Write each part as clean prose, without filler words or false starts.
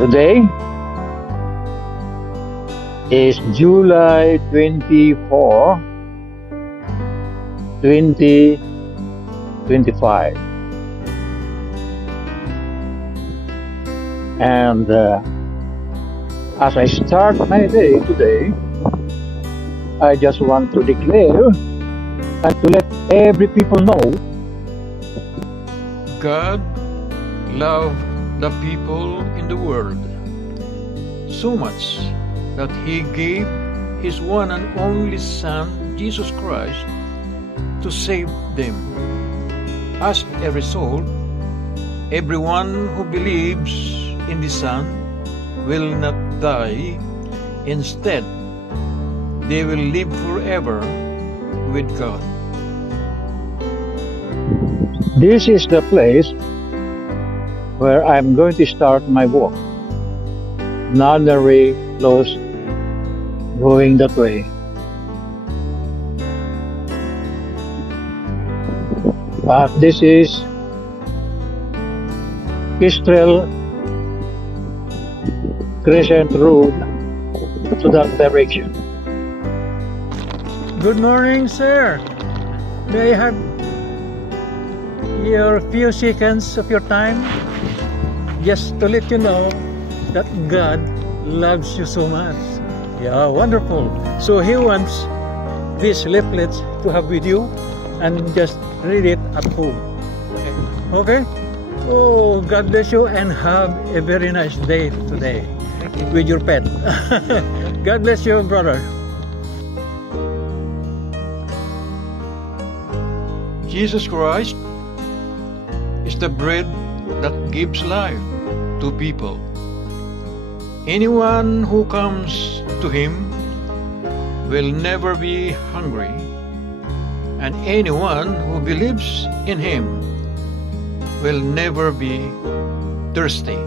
Today is July 24, 2025. And as I start my day today, I just want to declare and to let every people know God loved the people in the world so much that He gave His one and only Son, Jesus Christ, to save them. As a result, everyone who believes in the Son will not die. Instead, they will live forever with God. this is the place where I'm going to start my walk. Not very close, going that way. But this is Kestrel Crescent Road to that direction. Good morning, sir. May I have your few seconds of your time just to let you know that God loves you so much. Yeah, wonderful. So He wants these leaflets to have with you and just read it at home. Okay? Oh, God bless you and have a very nice day today with your pet. God bless you, brother. Jesus Christ is the bread that gives life to people. Anyone who comes to Him will never be hungry, and anyone who believes in Him will never be thirsty.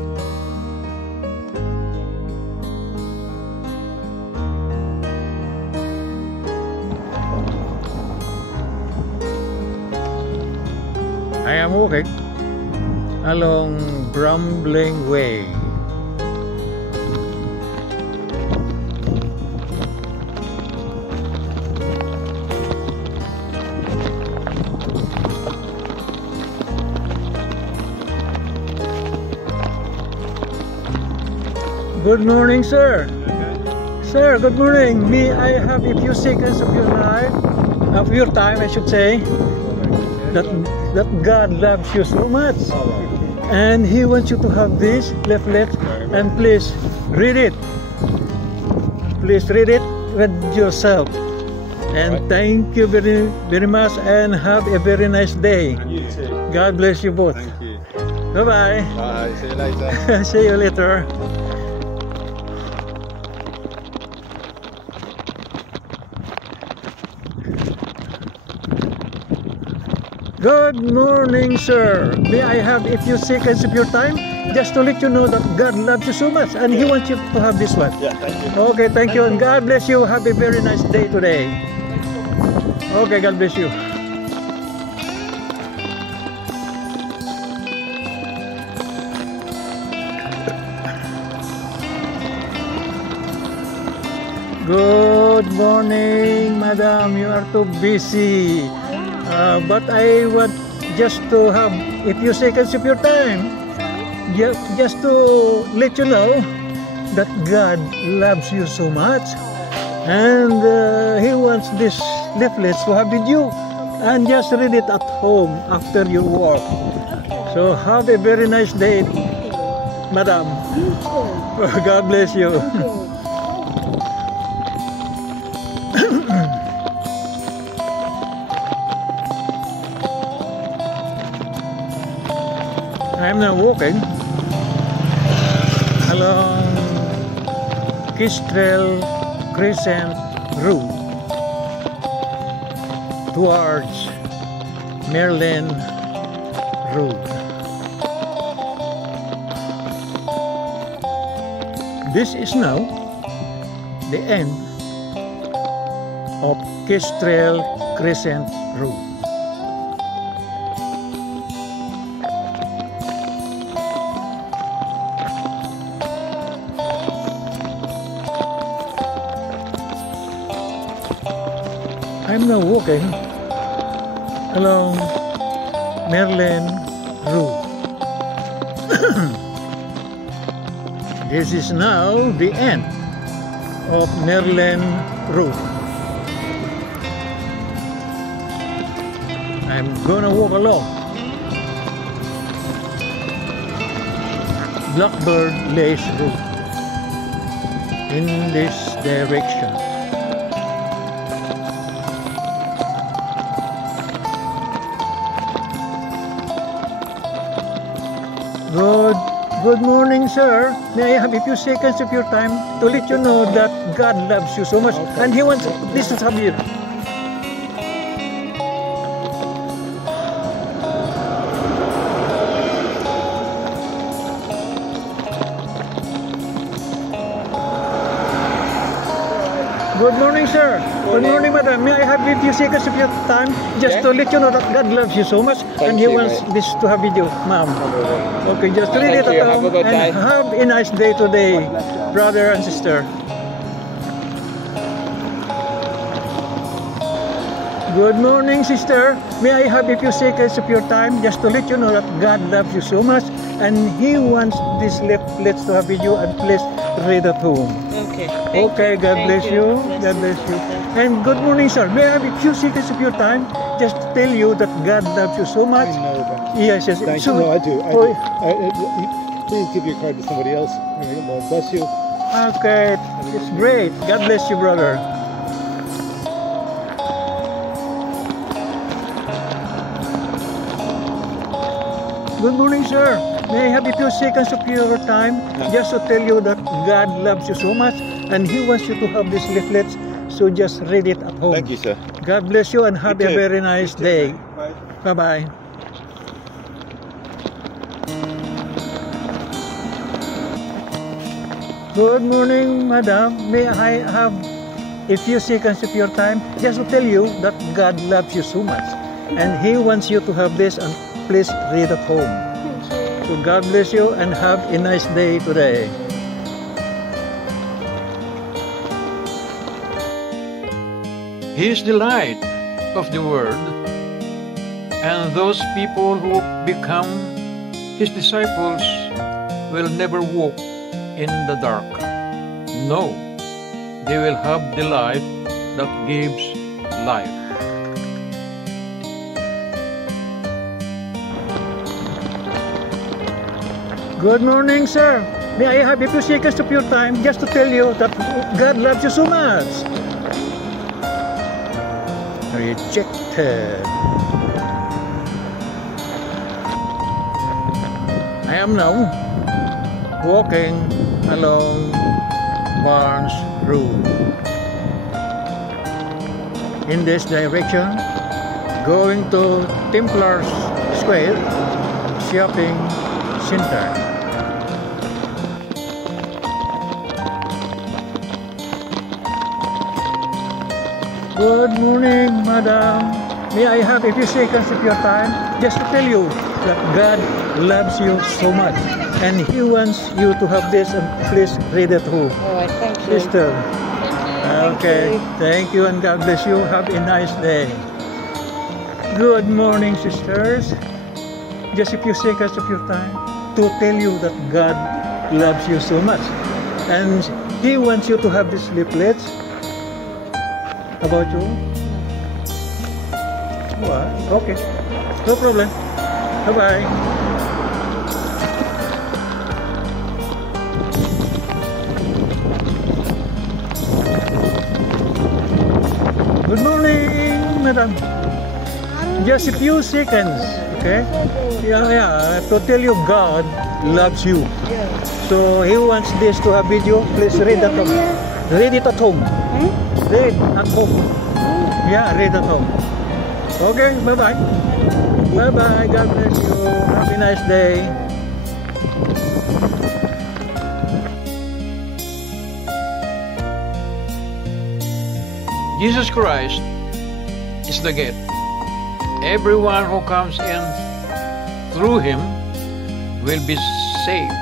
I am walking along Brambling Way. Good morning, sir. Sir, good morning. May I have a few seconds of your time, I should say. That God loves you so much, and He wants you to have this leaflet, and please read it. Please read it with yourself. And thank you very, very much, and have a very nice day. And you too. God bless you both. Thank you. Bye-bye. Bye. See you later. See you later. Good morning, sir. May I have a few seconds of your time just to let you know that God loves you so much and He wants you to have this one. Yeah, thank you. Okay, thank you, and God bless you. Have a very nice day today. Okay, God bless you. Good morning, madam. You are too busy. But I want just to have a few seconds of your time. Just to let you know that God loves you so much. And He wants these leaflets to have with you. And just read it at home after your work. So have a very nice day, madam. God bless you. I'm now walking along Kestrel Crescent Road towards Merlin Road. This is now the end of Kestrel Crescent Road. I'm now walking along Merlin Road. This is now the end of Merlin Road. I'm gonna walk along Blackbird Lace Road in this direction. Good morning, sir. May I have a few seconds of your time to let you know that God loves you so much and He wants this to have you. Good morning, sir. Good morning, madam. May I have a few seconds of your time just to let you know that God loves you so much and He wants this to have with you, ma'am. Okay, just read it at home and have a nice day today, brother and sister. Good morning, sister. May I have a few seconds of your time just to let you know that God loves you so much and He wants these leaflets to have with you, and please read at home. Okay. Okay, God bless you. God bless you. And good morning, sir. May I have a few seconds of your time just to tell you that God loves you so much? I know that. Yes, yes. Thank you. No, I do. Please give your card to somebody else. Lord bless you. Okay, it's great. God bless you, brother. Good morning, sir. May I have a few seconds of your time just to tell you that God loves you so much and He wants you to have these leaflets, so just read it at home. Thank you, sir. God bless you and have You a too. very nice day. Bye. Bye-bye. Good morning, madam. May I have a few seconds of your time just to tell you that God loves you so much and He wants you to have this, and please read at home. So God bless you and have a nice day today. He is the light of the world, and those people who become His disciples will never walk in the dark. No, they will have the light that gives life. Good morning, sir. May I have a few seconds of your time just to tell you that God loves you so much. Rejected. I am now walking along Barnes Road in this direction, going to Templars Square Shopping Center. Good morning, madam. May I have a few seconds of your time just to tell you that God loves you so much and He wants you to have this, and please read it home. All right, thank you. Sister. Okay, thank you and God bless you. Have a nice day. Good morning, sisters. Just a few seconds of your time to tell you that God loves you so much and He wants you to have these leaflets about you. What? Okay, no problem. Bye-bye. Good morning, madam. Just a few seconds, okay? Yeah, to tell you God loves you. So He wants this to have video. Please read at home. Read it at home. Read at home. Yeah, read at home. Okay, bye-bye. Bye-bye. God bless you. Have a nice day. Jesus Christ is the gate. Everyone who comes in through Him will be saved.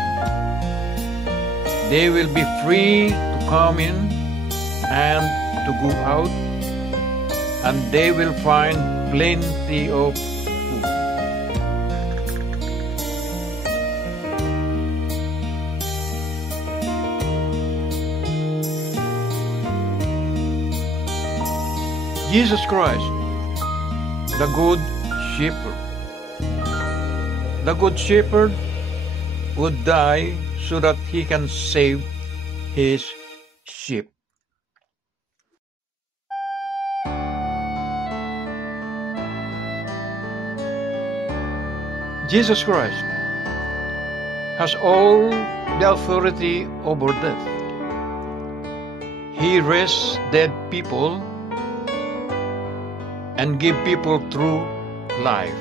They will be free to come in and to go out and they will find plenty of food. Jesus Christ, the Good Shepherd. The Good Shepherd would die so that he can save his sheep. Jesus Christ has all the authority over death. He raises dead people and give people true life.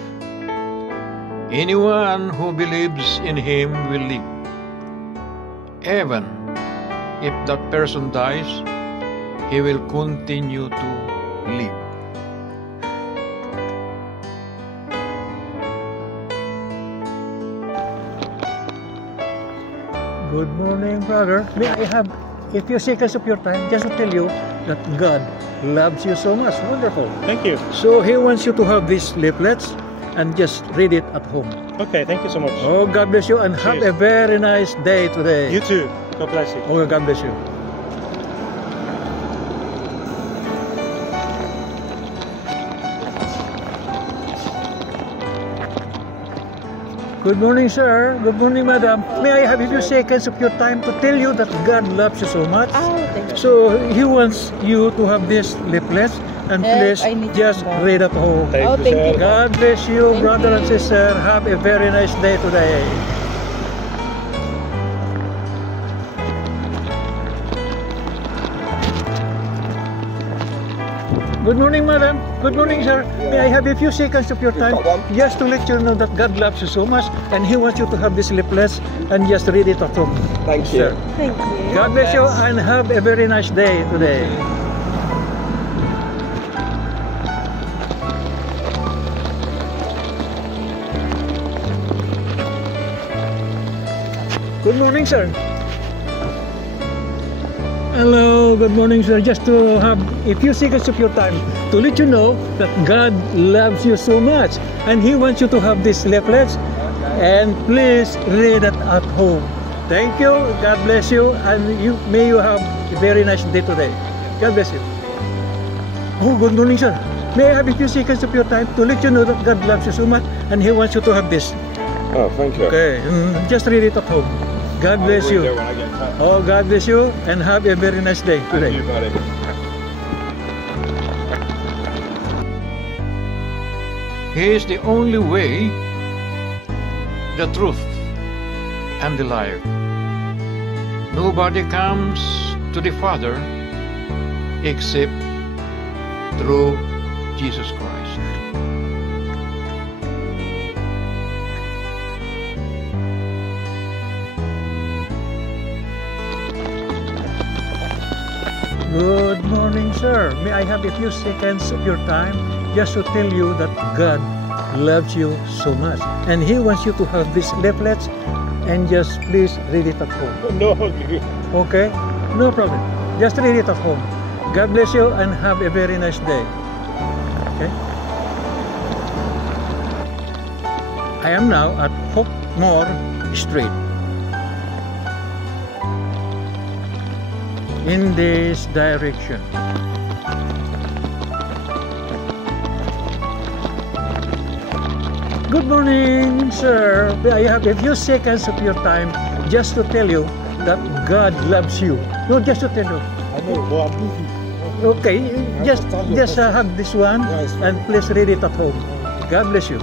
Anyone who believes in him will live. Even if that person dies, he will continue to live. Good morning, brother. May I have a few seconds of your time just to tell you that God loves you so much. Wonderful. Thank you. So He wants you to have these leaflets and just read it at home. Okay, thank you so much. Oh, God bless you and have Cheers. a very nice day today. You too. God bless you. Oh, God bless you. Good morning, sir. Good morning, madam. May I have a few seconds of your time to tell you that God loves you so much? Oh, thank you. So He wants you to have these leaflets and please I need just to- read at home. Oh, thank you. God bless you, Thank brother and you. sister. Have a very nice day today. Good morning, madam. Good morning, sir. May I have a few seconds of your time just to let you know that God loves you so much and He wants you to have these leaflets and just read it at home. Thank Sir. you. Thank you. God bless you and have a very nice day today. Good morning, sir. Hello, good morning, sir. Just to have a few seconds of your time to let you know that God loves you so much and He wants you to have these leaflets and please read it at home. Thank you. God bless you and may you have a very nice day today. God bless you. Oh, good morning, sir. May I have a few seconds of your time to let you know that God loves you so much and He wants you to have this. Oh, thank you. Okay, just read it at home. God bless you. When I get time. Oh, God bless you and have a very nice day today. Thank you, buddy. He is the only way, the truth, and the life. Nobody comes to the Father except through Jesus Christ. Good morning, sir. May I have a few seconds of your time just to tell you that God loves you so much and He wants you to have these leaflets and just please read it at home. No, Okay? No problem. Just read it at home. God bless you and have a very nice day. Okay? I am now at Hopmore Street. In this direction. Good morning, sir. I have a few seconds of your time just to tell you that God loves you. No, just to tell you. I know, but I'm busy. Okay, just hug this one and please read it at home. God bless you.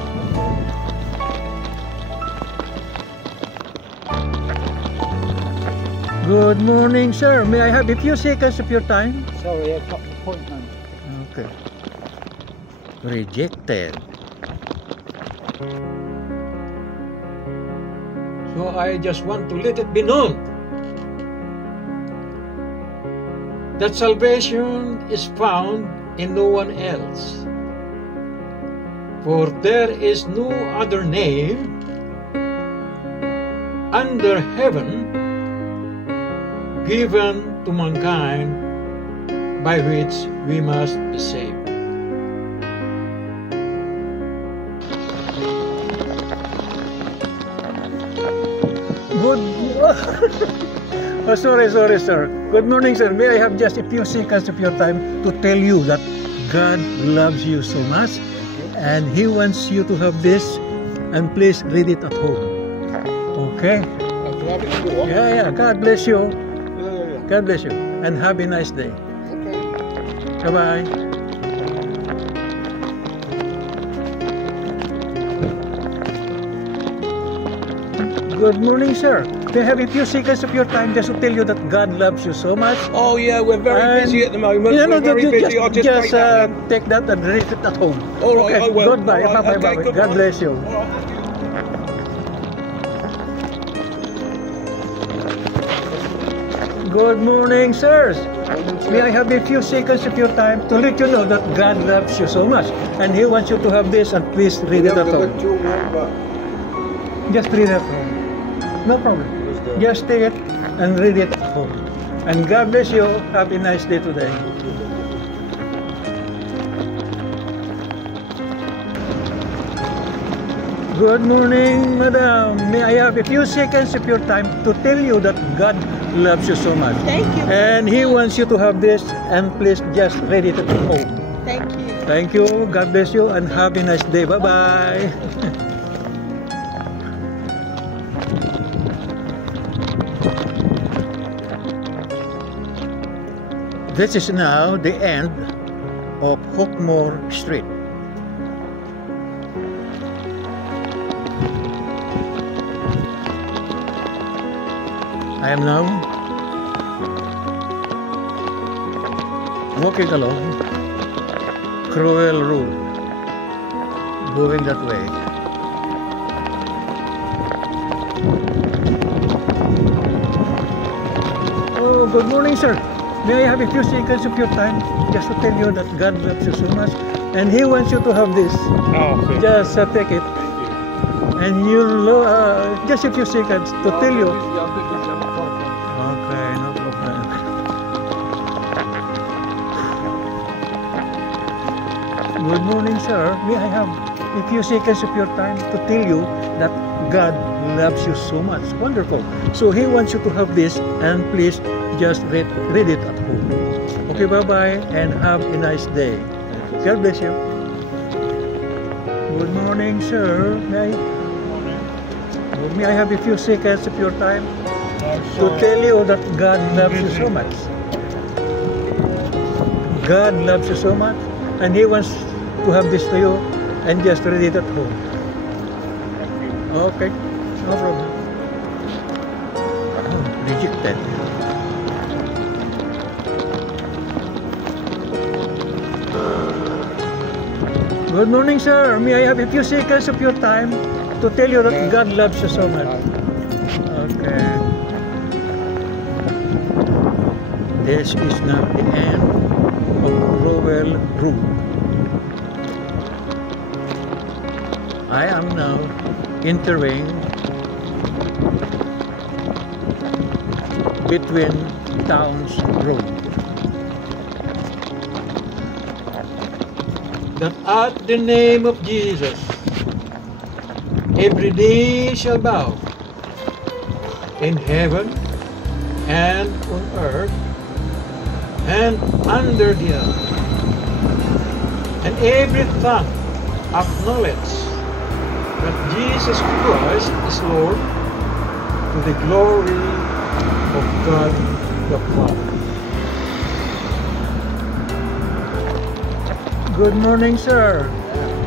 Good morning, sir. May I have a few seconds of your time? Sorry, I got an appointment. Okay. Rejected. So I just want to let it be known that salvation is found in no one else. For there is no other name under heaven given to mankind by which we must be saved. good. Oh, sorry, sir. Good morning, sir. May I have just a few seconds of your time to tell you that God loves you so much, and He wants you to have this, and please read it at home. Okay? Yeah. God bless you. God bless you, and have a nice day. Bye-bye. Good morning, sir. May I have a few seconds of your time just to tell you that God loves you so much. Oh yeah, we're very busy at the moment. Yeah, We're very busy. I'll just take that and read it at home. All right, Okay, I will. Goodbye. All right, Bye-bye. okay, Bye-bye. goodbye. God bless you. All right. Good morning, sirs. May I have a few seconds of your time to let you know that God loves you so much, and He wants you to have this, and please read it at home. Just read it at home. No problem. Just take it and read it at home. And God bless you. Have a nice day today. Good morning, madam. May I have a few seconds of your time to tell you that God loves you so much. Thank you. And He wants you to have this, and please just read it at home. Thank you. Thank you. God bless you, and have a nice day. Bye-bye. This is now the end of Hookmore Street. I am now walking along Crowell Road, going that way. Oh, good morning, sir. May I have a few seconds of your time just to tell you that God loves you so much, and He wants you to have this. Oh, okay. Just take it, and you'll just a few seconds to tell you. Okay, no problem. Good morning, sir. May I have a few seconds of your time to tell you that God loves you so much. Wonderful. So He wants you to have this, and please just read it at home. Okay, bye-bye, and have a nice day. God bless you. Good morning, sir. May I have a few seconds of your time to tell you that God loves you so much. God loves you so much, and He wants to have this to you, and just read it at home. Okay, no problem. Oh, rejected. Good morning, sir. May I have a few seconds of your time to tell you that God loves you so much? Okay. This is now the end of Crowell Road. I am now entering between Towns Road. That at the name of Jesus, every knee shall bow, in heaven and on earth and under the earth, and every tongue acknowledge that Jesus Christ is Lord, to the glory of God the Father. Good morning, sir.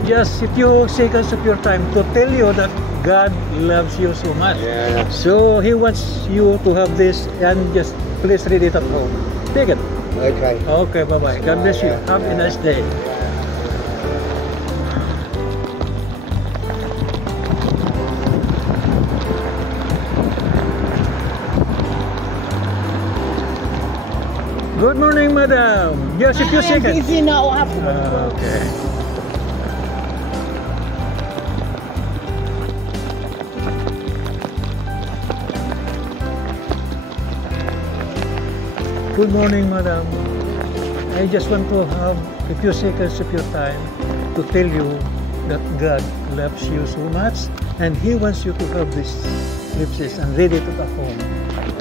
Just a few seconds of your time to tell you that God loves you so much. Yeah. So He wants you to have this, and just please read it at home. Take it. Okay. Okay, bye-bye. God bless you. Have a nice day. Good morning, madam. Just a few I am seconds. busy now. I have to go. Okay. Good morning, madam. I just want to have a few seconds of your time to tell you that God loves you so much, and He wants you to have this, leaflets and read it at home.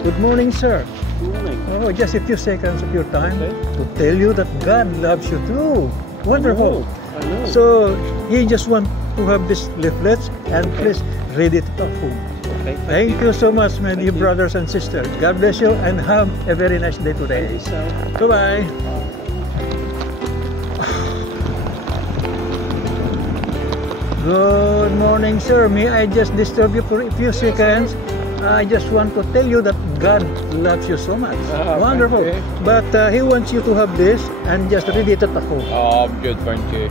Good morning, sir. Good morning. Oh, just a few seconds of your time to tell you that God loves you too. Wonderful. I know. So he just want to have these leaflets and please read it at home. Okay, Thank you so much, my dear you. brothers and sisters. God bless you and have a very nice day today. So, Bye-bye. Good morning, sir. May I just disturb you for a few seconds? I just want to tell you that God loves you so much. Wonderful. thank you. But He wants you to have this and just read it at home. Oh, I'm good, thank you.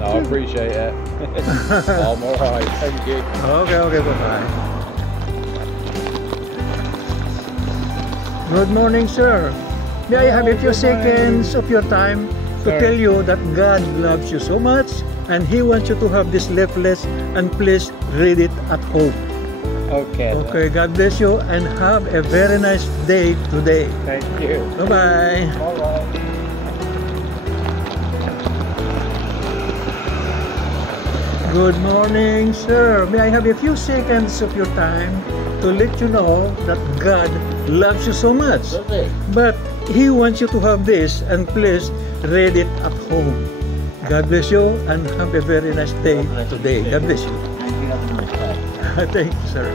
No, I appreciate it. I'm alright, thank you. Okay, bye-bye. Good morning, sir. May I have a few seconds of your time to tell you that God loves you so much and He wants you to have this leaflet and please read it at home. Okay. then. Okay, God bless you and have a very nice day today. Thank you. Bye-bye. Alright. Good morning, sir. May I have a few seconds of your time to let you know that God loves you so much. But He wants you to have this and please read it at home. God bless you and have a very nice day today. God bless you. Thank you, sir.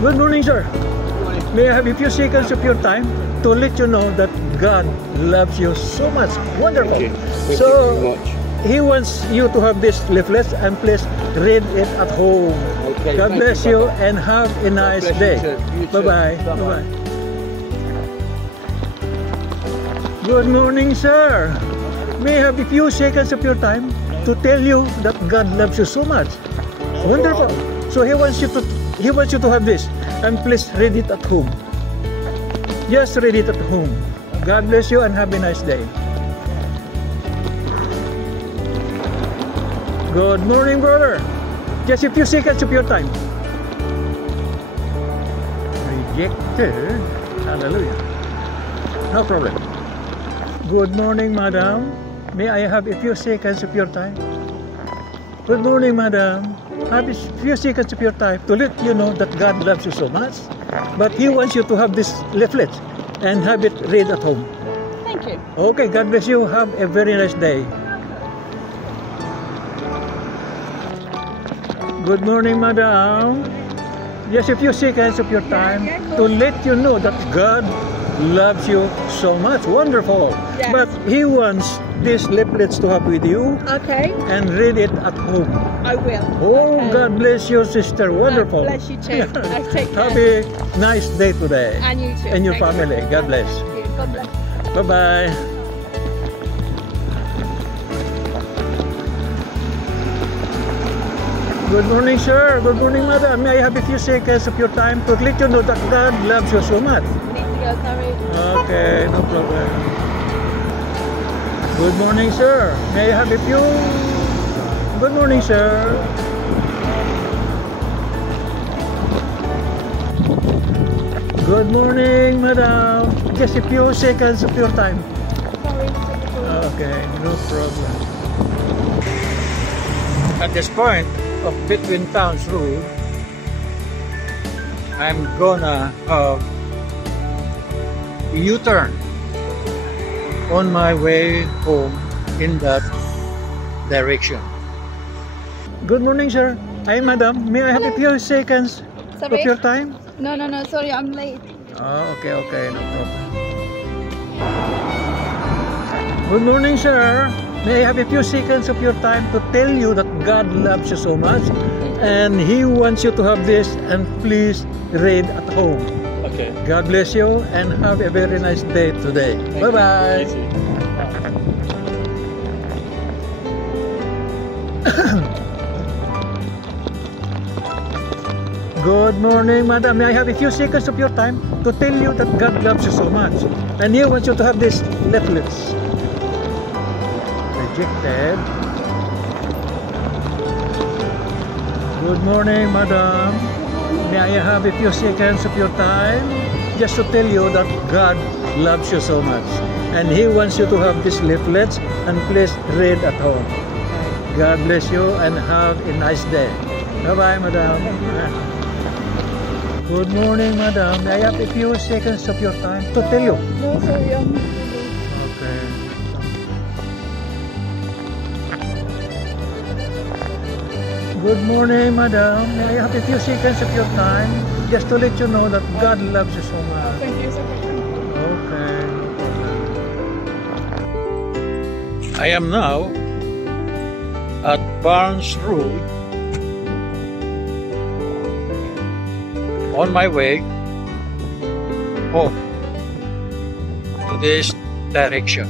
Good morning, sir. May I have a few seconds of your time to let you know that God loves you so much. Wonderful. Thank you. Thank So, you very much. He wants you to have this leaflet and please read it at home. Okay, God thank bless you, you and have a nice bless you day. too. You too. Bye-bye. Bye-bye. Bye-bye. Good morning, sir. May I have a few seconds of your time to tell you that God loves you so much. Wonderful. So He wants you to have this and please read it at home. Just read it at home. God bless you and have a nice day. Good morning, brother. Just a few seconds of your time. Rejected. Hallelujah. No problem. Good morning, madam. May I have a few seconds of your time? Good morning, madam. Have a few seconds of your time to let you know that God loves you so much. But He wants you to have this leaflet and have it read at home. Thank you. Okay, God bless you. Have a very nice day. Good morning, madam. Just a few seconds of your time to let you know that God loves you so much. Wonderful. Yes. But He wants these leaflets to have with you Okay, and read it at home. I will. Oh, Okay. God bless you, sister. Wonderful. God bless you too. Take care. Have a nice day today. And you too. And your Thank you. family. God bless. Thank you. God bless. Bye-bye. Good morning, sir. Good morning, madam. May I have a few seconds of your time to let you know that God loves you so much? Need to go, sorry. Okay, no problem. Good morning, sir. May I have a few... Good morning, sir. Good morning, madam. Just a few seconds of your time. Sorry. Okay, no problem. At this point of Between Towns Road, I'm gonna have a U-turn on my way home in that direction. Good morning, sir. Hi, madam. May I have a few seconds of Sorry. your time? No, sorry, I'm late. Oh, okay, no problem. Good morning, sir. May I have a few seconds of your time to tell you that God loves you so much and He wants you to have this and please read at home. Okay. God bless you and have a very nice day today. Bye-bye. Good morning, madam. May I have a few seconds of your time to tell you that God loves you so much and He wants you to have this leaflets. Rejected. Good morning, madam. May I have a few seconds of your time just to tell you that God loves you so much and he wants you to have these leaflets, and please read at home. God bless you and have a nice day. Bye-bye, madam. Good morning, madam. I have a few seconds of your time to tell you. No, sorry, I'm not. Okay. Good morning, madam. I have a few seconds of your time just to let you know that God loves you so much. Thank you so much. Okay. I am now at Barnes Road on my way home to this direction.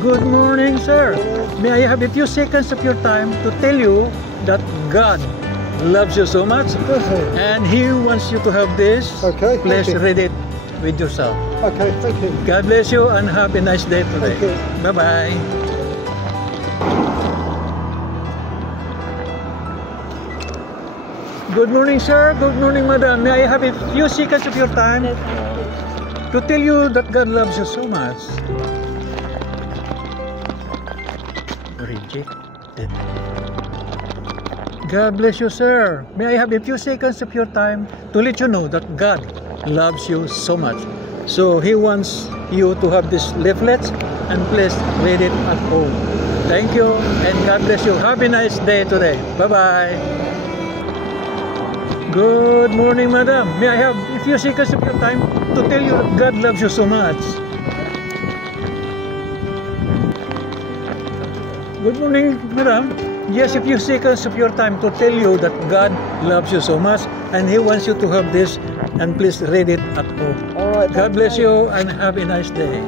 Good morning, sir. May I have a few seconds of your time to tell you that God loves you so much and He wants you to have this. Okay, Please thank you. read it with yourself. Okay, thank you. God bless you and have a nice day today. Thank you. Bye-bye. Good morning, sir. Good morning, madam. May I have a few seconds of your time to tell you that God loves you so much? Rejected. God bless you, sir. May I have a few seconds of your time to let you know that God loves you so much. So He wants you to have these leaflets, and please read it at home. Thank you and God bless you. Have a nice day today. Bye-bye. Good morning, madam. May I have a few seconds of your time to tell you that God loves you so much? Good morning, madam. Just a few seconds of your time to tell you that God loves you so much and He wants you to have this, and please read it at home. All right. God bless you and have a nice day.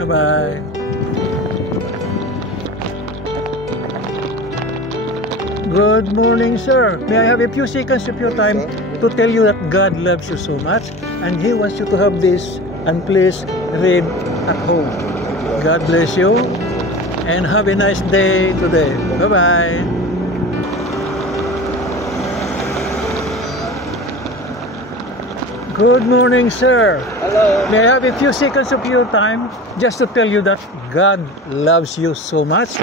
Bye-bye. Good morning, sir. May I have a few seconds of your time to tell you that God loves you so much and He wants you to have this, and please read at home. God bless you and have a nice day today. Bye-bye. Good morning, sir. Hello. May I have a few seconds of your time just to tell you that God loves you so much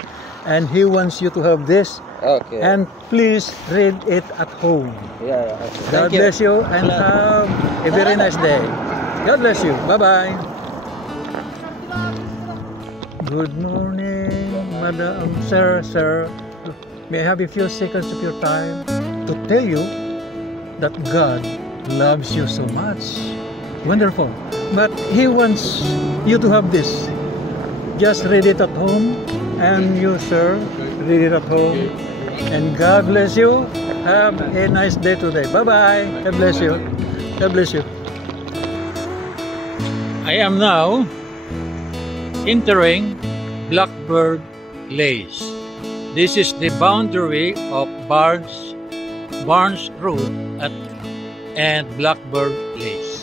and He wants you to have this, Okay. and please read it at home. Yeah. Okay. God bless you and have a very nice day. God bless you. Bye-bye. Good morning, madam, sir. May I have a few seconds of your time to tell you that God loves you so much. Wonderful. But He wants you to have this. Just read it at home, and you, sir, read it at home. And God bless you. Have a nice day today. Bye-bye. God bless you. God bless you. I am now entering Blackbird Lace. This is the boundary of Barnes Road and Blackbird Lace.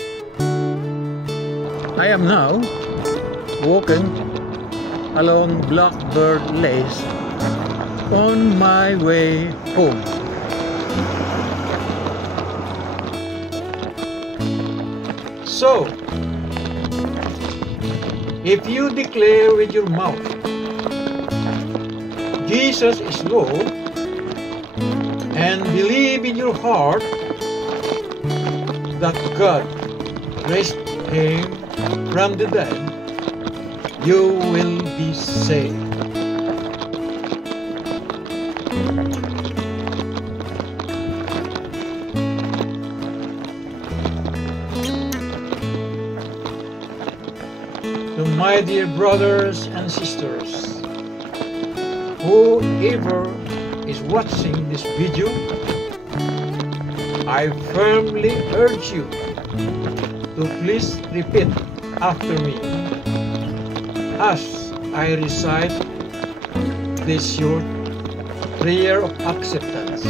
I am now walking along Blackbird Lace on my way home. So, if you declare with your mouth, Jesus is Lord, and believe in your heart that God raised Him from the dead, you will be saved. To my dear brothers and sisters, whoever is watching this video, I firmly urge you to please repeat after me as I recite this short prayer of acceptance.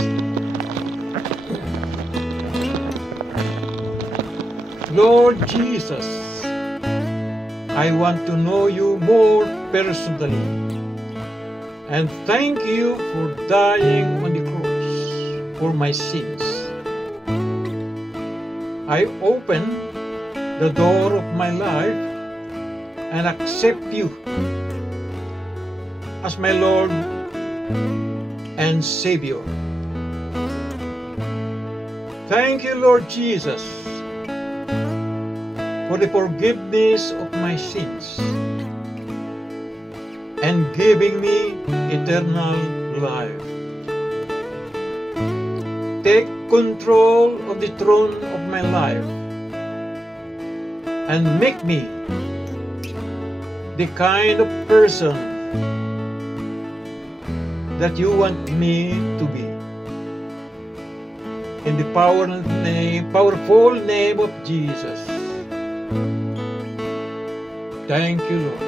Lord Jesus, I want to know you more personally, and thank you for dying on the cross for my sins. I open the door of my life and accept you as my Lord and Savior. Thank you, Lord Jesus, for the forgiveness of my sins and giving me eternal life. Take control of the throne of my life and make me the kind of person that you want me to be. In the powerful name of Jesus. Thank you, Lord.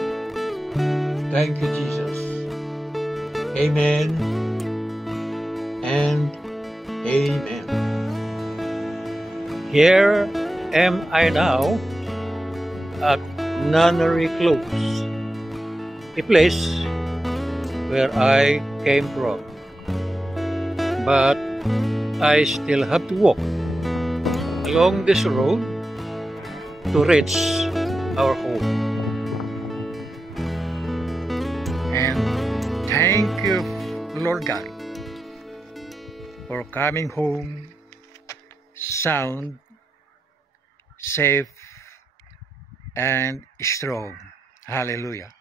Thank you, Jesus. Amen and amen. Here am I now at Nunnery Close, a place where I came from. But I still have to walk along this road to reach our home. And thank you, Lord God, for coming home sound, safe, and strong. Hallelujah.